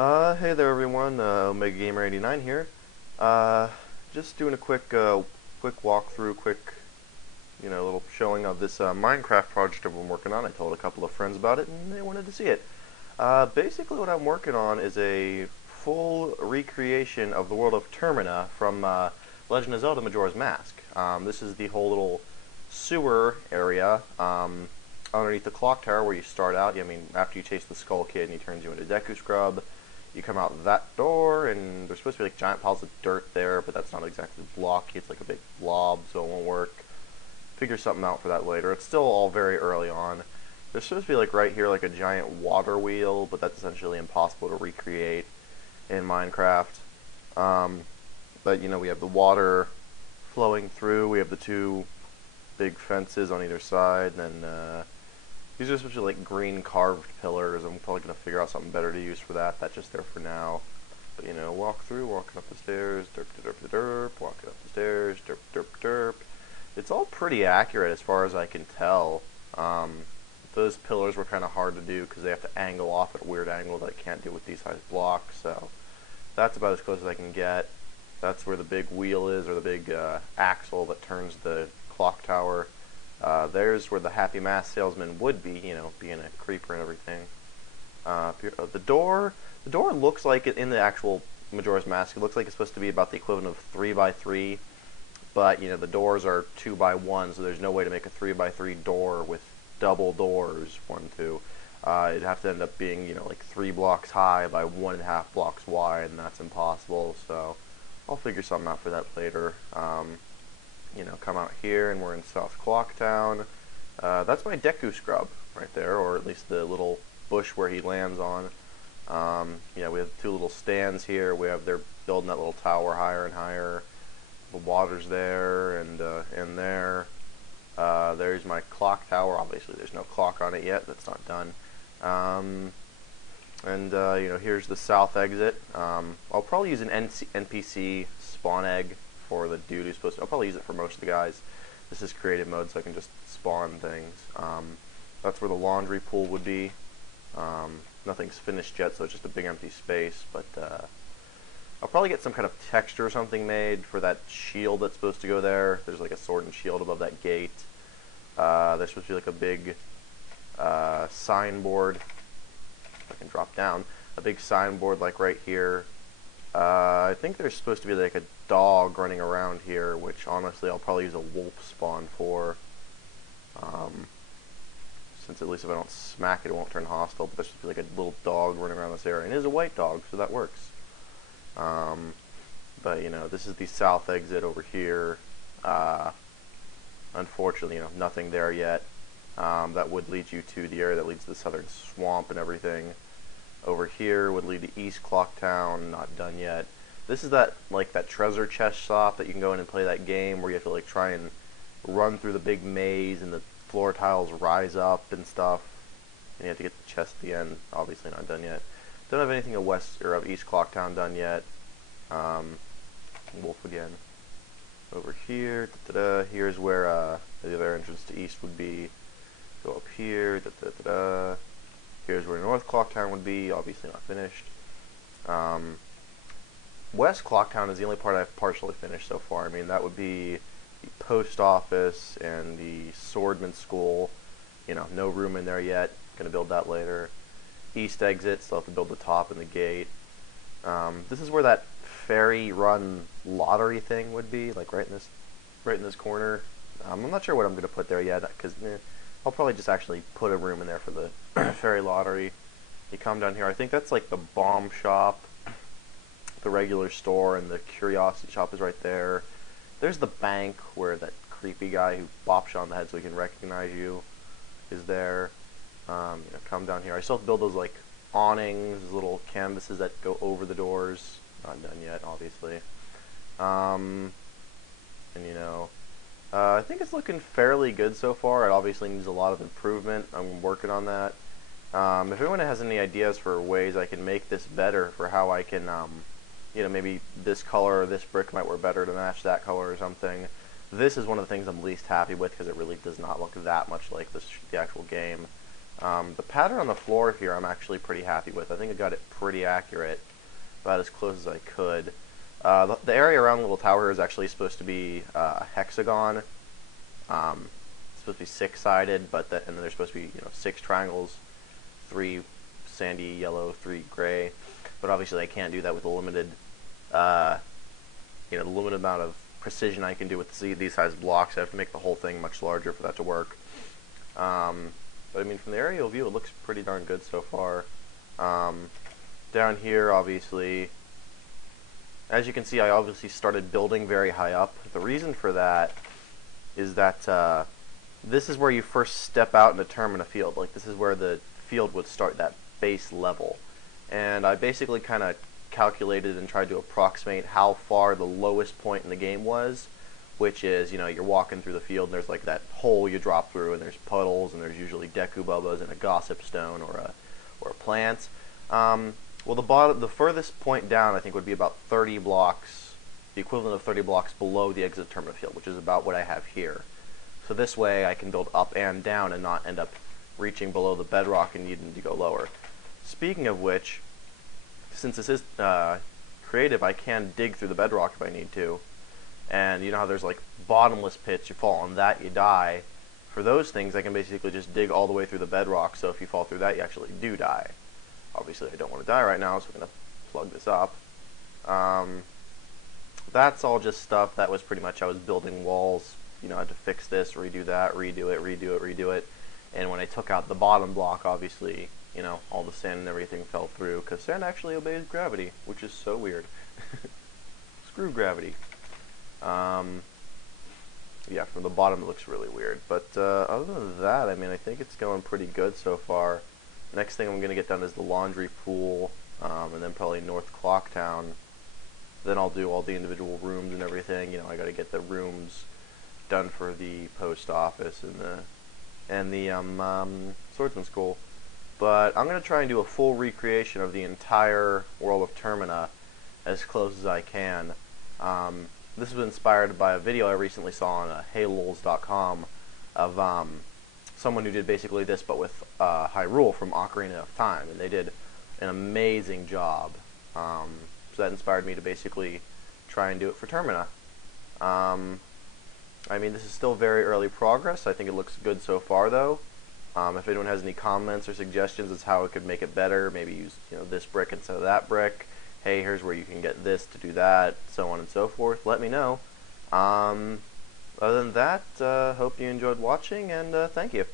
Hey there everyone, Omega Gamer 89 here. Uh, just doing a quick walkthrough, little showing of this Minecraft project I've been working on. I told a couple of friends about it and they wanted to see it. Basically what I'm working on is a full recreation of the world of Termina from Legend of Zelda Majora's Mask. This is the whole little sewer area underneath the clock tower where you start out. I mean, after you chase the Skull Kid and he turns you into Deku Scrub, you come out that door, and there's supposed to be like giant piles of dirt there, but that's not exactly blocky. It's like a big blob, so it won't work. Figure something out for that later. It's still all very early on. There's supposed to be like right here like a giant water wheel, but that's essentially impossible to recreate in Minecraft. Um, but we have the water flowing through. We have the two big fences on either side, and these are supposed to be like green carved pillars. I'm probably going to figure out something better to use for that. That's just there for now. But walk through, walking up the stairs, derp, derp, derp, derp, walking up the stairs, derp, derp, derp. It's all pretty accurate as far as I can tell. Those pillars were kind of hard to do because they have to angle off at a weird angle that I can't do with these size blocks. So that's about as close as I can get. That's where the big wheel is, or the big axle that turns the clock tower. There's where the Happy Mask Salesman would be, being a creeper and everything. The door looks like it in the actual Majora's Mask. It looks like it's supposed to be about the equivalent of 3x3, but the doors are 2x1, so there's no way to make a 3x3 door with double doors. 1, 2. It'd have to end up being like 3 blocks high by 1.5 blocks wide, and that's impossible. So I'll figure something out for that later. Come out here, and we're in South Clocktown. That's my Deku Scrub right there, or at least the little bush where he lands on. We have 2 little stands here. They're building that little tower higher and higher. The water's there, and there. There's my clock tower. Obviously, there's no clock on it yet. That's not done. Here's the south exit. I'll probably use an NPC spawn egg for the dude who's supposed to. I'll probably use it for most of the guys. This is creative mode, so I can just spawn things. That's where the laundry pool would be. Nothing's finished yet, so it's just a big empty space. But I'll probably get some kind of texture or something made for that shield that's supposed to go there. There's like a sword and shield above that gate. There's supposed to be like a big signboard. If I can drop down. A big signboard like right here. I think there's supposed to be like a dog running around here, which honestly I'll probably use a wolf spawn for. Since at least if I don't smack it, it won't turn hostile, but there's supposed to be like a little dog running around this area. And it is a white dog, so that works. This is the south exit over here. Unfortunately, nothing there yet. That would lead you to the area that leads to the southern swamp and everything. Over here would lead to East Clocktown, not done yet. This is that treasure chest shop that you can go in and play that game where you have to try and run through the big maze and the floor tiles rise up and stuff. And you have to get the chest at the end. Obviously not done yet. Don't have anything of East Clocktown done yet. Wolf again. Over here, here's where the other entrance to East would be. Go up here, Here's where North Clocktown would be, obviously not finished. West Clocktown is the only part I've partially finished so far. I mean, that would be the post office and the swordman school. No room in there yet. Gonna build that later. East exit, still have to build the top and the gate. This is where that ferry run lottery thing would be, like right in this corner. I'm not sure what I'm gonna put there yet, because I'll probably just actually put a room in there for the ferry lottery. You come down here, I think that's like the bomb shop, the regular store, and the curiosity shop is right there. There's the bank where that creepy guy who bops you on the head so he can recognize you is there. Come down here. I still have to build those awnings, little canvases that go over the doors. Not done yet, obviously. I think it's looking fairly good so far. It obviously needs a lot of improvement. I'm working on that. If anyone has any ideas for ways I can make this better, for how I can, maybe this color or this brick might work better to match that color or something. This is one of the things I'm least happy with because it really does not look that much like the actual game. The pattern on the floor here I'm actually pretty happy with. I think I got it pretty accurate, about as close as I could. The area around the little tower is actually supposed to be a hexagon. It's supposed to be six-sided, but and then there's supposed to be 6 triangles, 3 sandy yellow, 3 gray. But obviously I can't do that with the limited, the limited amount of precision I can do with these size blocks. I have to make the whole thing much larger for that to work. But I mean, from the aerial view, it looks pretty darn good so far. Down here, obviously, as you can see, I obviously started building very high up. The reason for that is that this is where you first step out and determine a field. Like, this is where the field would start, that base level. And I basically kind of calculated and tried to approximate how far the lowest point in the game was, which is, you're walking through the field and there's like that hole you drop through and there's puddles and there's usually Deku Bubbas and a gossip stone or a plant. Well, the furthest point down I think would be about 30 blocks, the equivalent of 30 blocks below the exit Termina field, which is about what I have here. So this way I can build up and down and not end up reaching below the bedrock and needing to go lower. Speaking of which, since this is creative, I can dig through the bedrock if I need to. And you know how there's like bottomless pits, you fall on that, you die. For those things, I can basically just dig all the way through the bedrock, so if you fall through that, you actually do die. Obviously, I don't want to die right now, so I'm going to plug this up. That's all just stuff that was pretty much, I was building walls, I had to fix this, redo that, redo it, redo it, redo it. And when I took out the bottom block, obviously, all the sand and everything fell through, because sand actually obeys gravity, which is so weird. Screw gravity. Yeah, from the bottom it looks really weird. But other than that, I mean, I think it's going pretty good so far. Next thing I'm going to get done is the laundry pool, and then probably North Clocktown. Then I'll do all the individual rooms and everything. I got to get the rooms done for the post office and the swordsman school. But I'm going to try and do a full recreation of the entire world of Termina as close as I can. This was inspired by a video I recently saw on heylols.com of someone who did basically this, but with Hyrule from Ocarina of Time, and they did an amazing job. So that inspired me to basically try and do it for Termina. I mean, this is still very early progress. I think it looks good so far, though. If anyone has any comments or suggestions as how it could make it better, maybe use this brick instead of that brick. Hey, here's where you can get this to do that, so on and so forth. Let me know. Other than that, hope you enjoyed watching, and thank you.